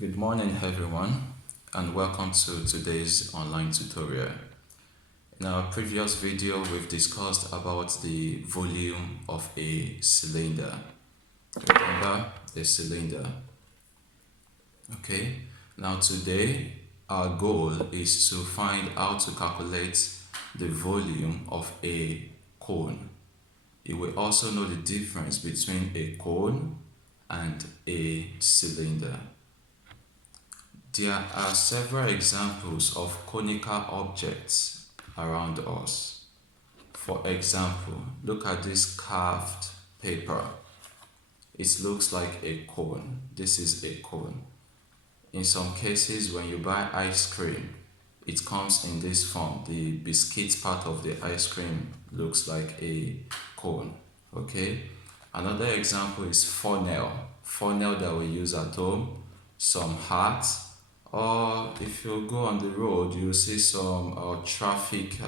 Good morning, everyone, and welcome to today's online tutorial. In our previous video, we've discussed about the volume of a cylinder. Remember, a cylinder. Okay, now today our goal is to find how to calculate the volume of a cone. You will also know the difference between a cone and a cylinder. There are several examples of conical objects around us. For example, look at this carved paper. It looks like a cone. This is a cone. In some cases, when you buy ice cream, it comes in this form. The biscuit part of the ice cream looks like a cone. Okay. Another example is funnel. Funnel that we use at home. Some hearts. Or if you go on the road, you see some traffic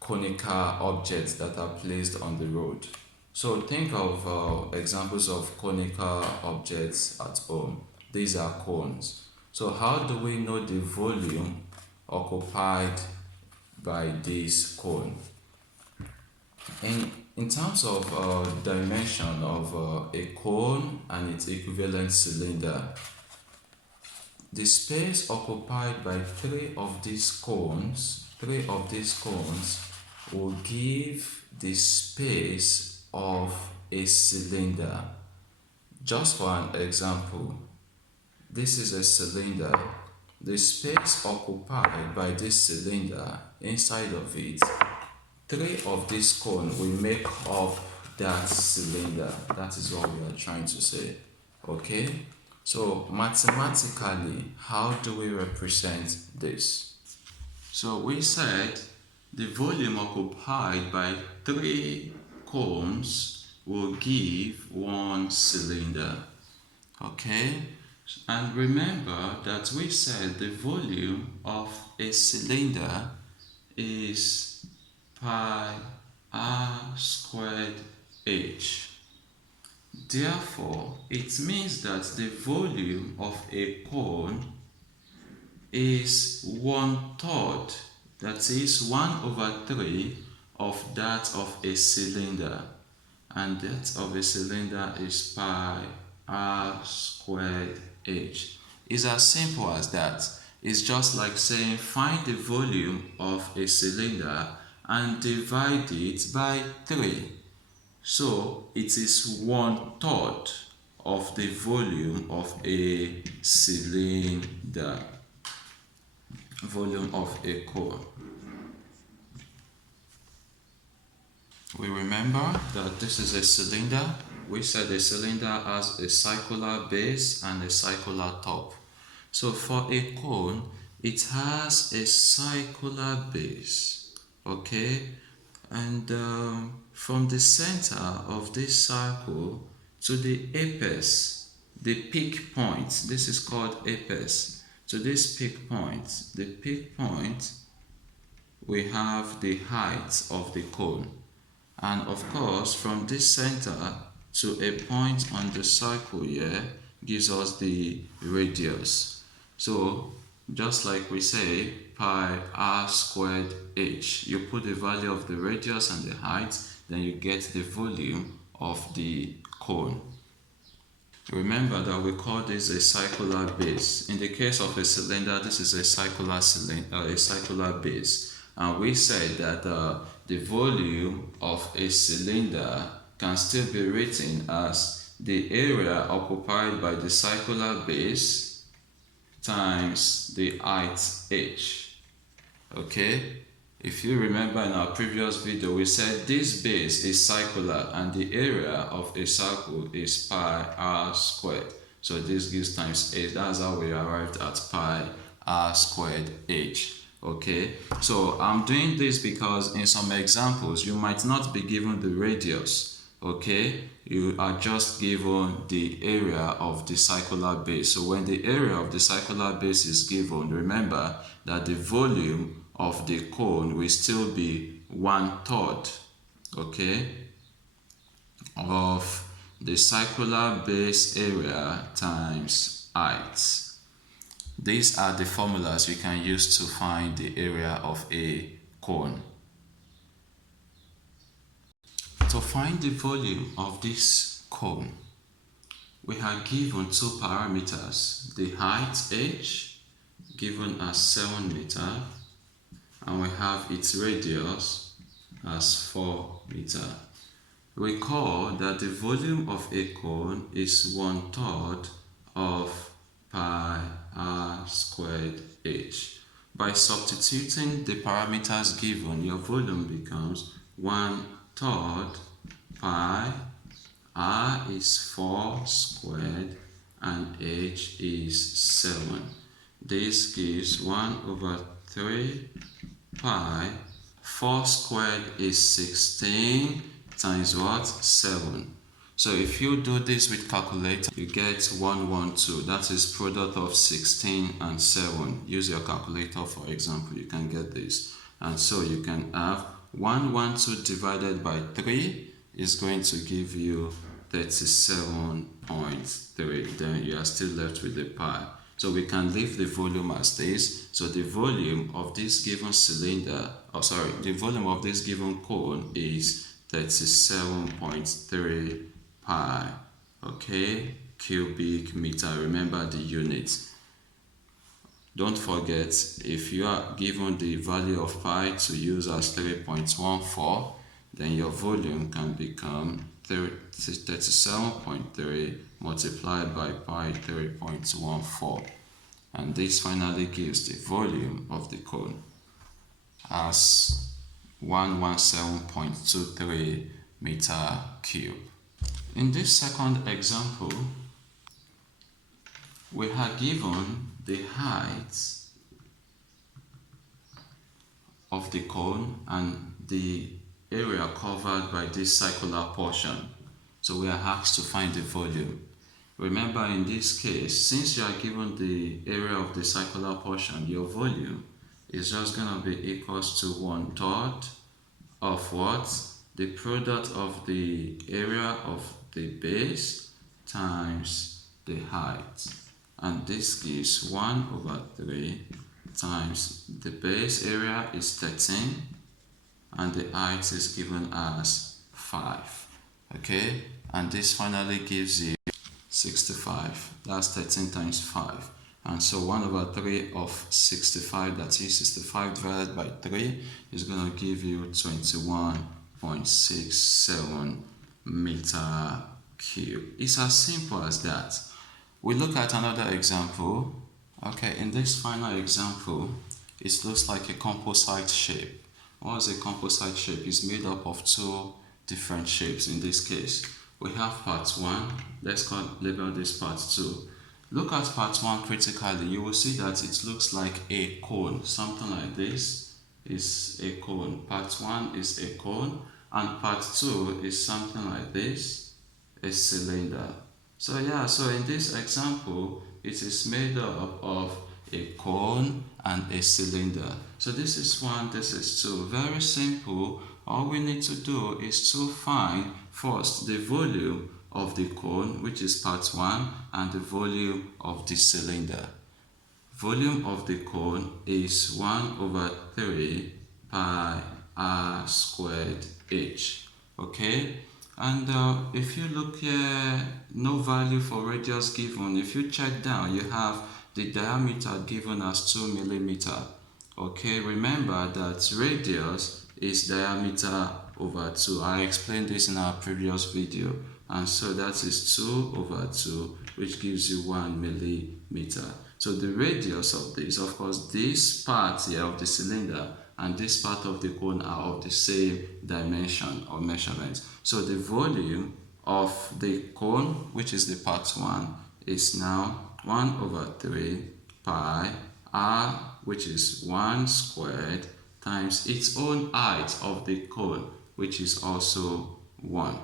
conical objects that are placed on the road. So think of examples of conical objects at home. These are cones. So how do we know the volume occupied by this cone? In terms of dimension of a cone and its equivalent cylinder, the space occupied by three of these cones will give the space of a cylinder. Just for an example, this is a cylinder. The space occupied by this cylinder, inside of it, three of this cone will make up that cylinder. That is what we are trying to say. Okay? So mathematically, how do we represent this? So we said the volume occupied by three cones will give one cylinder. Okay? And remember that we said the volume of a cylinder is pi r squared h. Therefore, it means that the volume of a cone is 1/3, that is 1/3 of that of a cylinder, and that of a cylinder is pi r squared h. It's as simple as that. It's just like saying find the volume of a cylinder and divide it by 3. So it is 1/3 of the volume of a cylinder, volume of a cone. We remember that this is a cylinder. We said a cylinder has a circular base and a circular top. So for a cone, it has a circular base. Okay? And from the center of this circle to the apex, the peak point, this is called apex. To this peak point, the peak point, we have the height of the cone. And of course, from this center to a point on the circle here gives us the radius. So just like we say, pi r squared h. You put the value of the radius and the height, then you get the volume of the cone. Remember that we call this a circular base. In the case of a cylinder, this is a circular base. And we said that the volume of a cylinder can still be written as the area occupied by the circular base times the height h. Okay? If you remember in our previous video, we said this base is circular and the area of a circle is pi r squared. So this gives times h. That's how we arrived at pi r squared h. Okay? So I'm doing this because in some examples, you might not be given the radius. Okay, you are just given the area of the circular base. So when the area of the circular base is given, remember that the volume of the cone will still be 1/3, okay, of the circular base area times height. These are the formulas we can use to find the area of a cone. To find the volume of this cone, we are given two parameters, the height h, given as 7 meters, and we have its radius as 4 meters. Recall that the volume of a cone is 1/3 of pi r squared h. By substituting the parameters given, your volume becomes 1/3 pi, r is 4 squared, and h is 7. This gives 1/3 pi, 4 squared is 16 times what? 7. So if you do this with calculator, you get 112. That is product of 16 and 7. Use your calculator for example, you can get this. And so you can have 112 divided by 3 is going to give you 37.3. Then you are still left with the pi. So we can leave the volume as this. So the volume of this given cylinder, the volume of this given cone is 37.3 pi, okay, cubic meter. Remember the unit. Don't forget, if you are given the value of pi to use as 3.14, then your volume can become 37.3 multiplied by pi 3.14, and this finally gives the volume of the cone as 117.23 meter cube. In this second example, we are given the height of the cone and the area covered by this circular portion. So we are asked to find the volume. Remember, in this case, since you are given the area of the circular portion, your volume is just going to be equals to 1/3 of what? The product of the area of the base times the height. And this gives 1/3 times the base area is 13 and the height is given as 5. Okay, and this finally gives you 65. That's 13 times 5. And so 1/3 of 65, that is 65 divided by 3, is going to give you 21.67 meter cube. It's as simple as that. We look at another example. Okay, in this final example, it looks like a composite shape. What is a composite shape? It's made up of two different shapes. In this case, we have part 1. Let's label this part 2. Look at part 1 critically. You will see that it looks like a cone. Something like this is a cone. Part 1 is a cone, and part 2 is something like this, a cylinder. So so in this example, it is made up of a cone and a cylinder. So this is 1, this is 2. Very simple. All we need to do is to find first the volume of the cone, which is part 1, and the volume of the cylinder. Volume of the cone is 1/3 pi r squared h. Okay, and if you look here, no value for radius given. If you check down, you have the diameter given as 2 millimeter. Okay, remember that radius is diameter over 2. I explained this in our previous video, and so that is 2/2, which gives you 1 millimeter. So the radius of this, of course, this part here of the cylinder and this part of the cone are of the same dimension or measurement. So the volume of the cone, which is the part 1, is now 1/3 pi r, which is 1 squared, times its own height of the cone, which is also 1.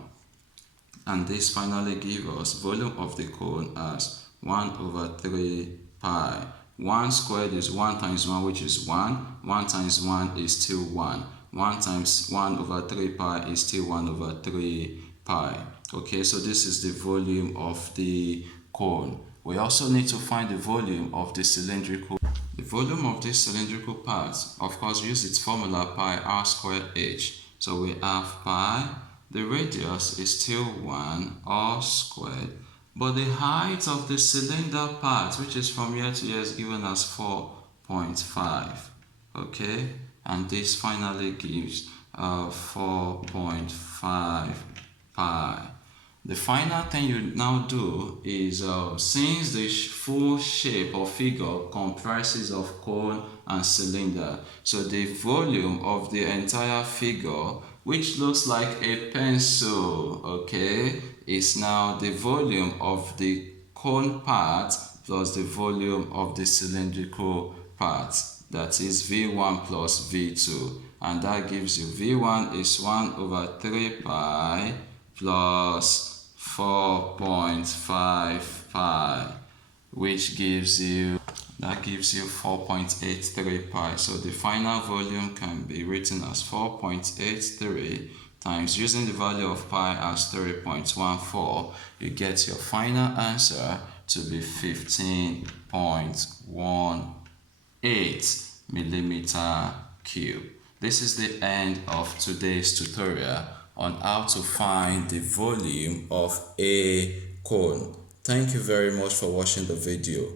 And this finally gives us volume of the cone as 1/3 pi. 1 squared is 1 times 1, which is 1. 1 times 1 is still 1. 1 times 1/3 pi is still 1/3 pi. Okay, so this is the volume of the cone. We also need to find the volume of the cylindrical. The volume of this cylindrical part, of course, use its formula pi r squared h. So we have pi, the radius is still 1 r squared, but the height of the cylinder part, which is from here to here, is given as 4.5. Okay, and this finally gives 4.5 pi. The final thing you now do is, since the full shape or figure comprises of cone and cylinder, so the volume of the entire figure, which looks like a pencil, okay, is now the volume of the cone part plus the volume of the cylindrical part. That is V1 plus V2, and that gives you V1 is 1 over 3 pi plus 4.5 pi, which gives you 4.83 pi. So the final volume can be written as 4.83 times, using the value of pi as 3.14, you get your final answer to be 15.18 millimeter cube. This is the end of today's tutorial on how to find the volume of a cone. Thank you very much for watching the video.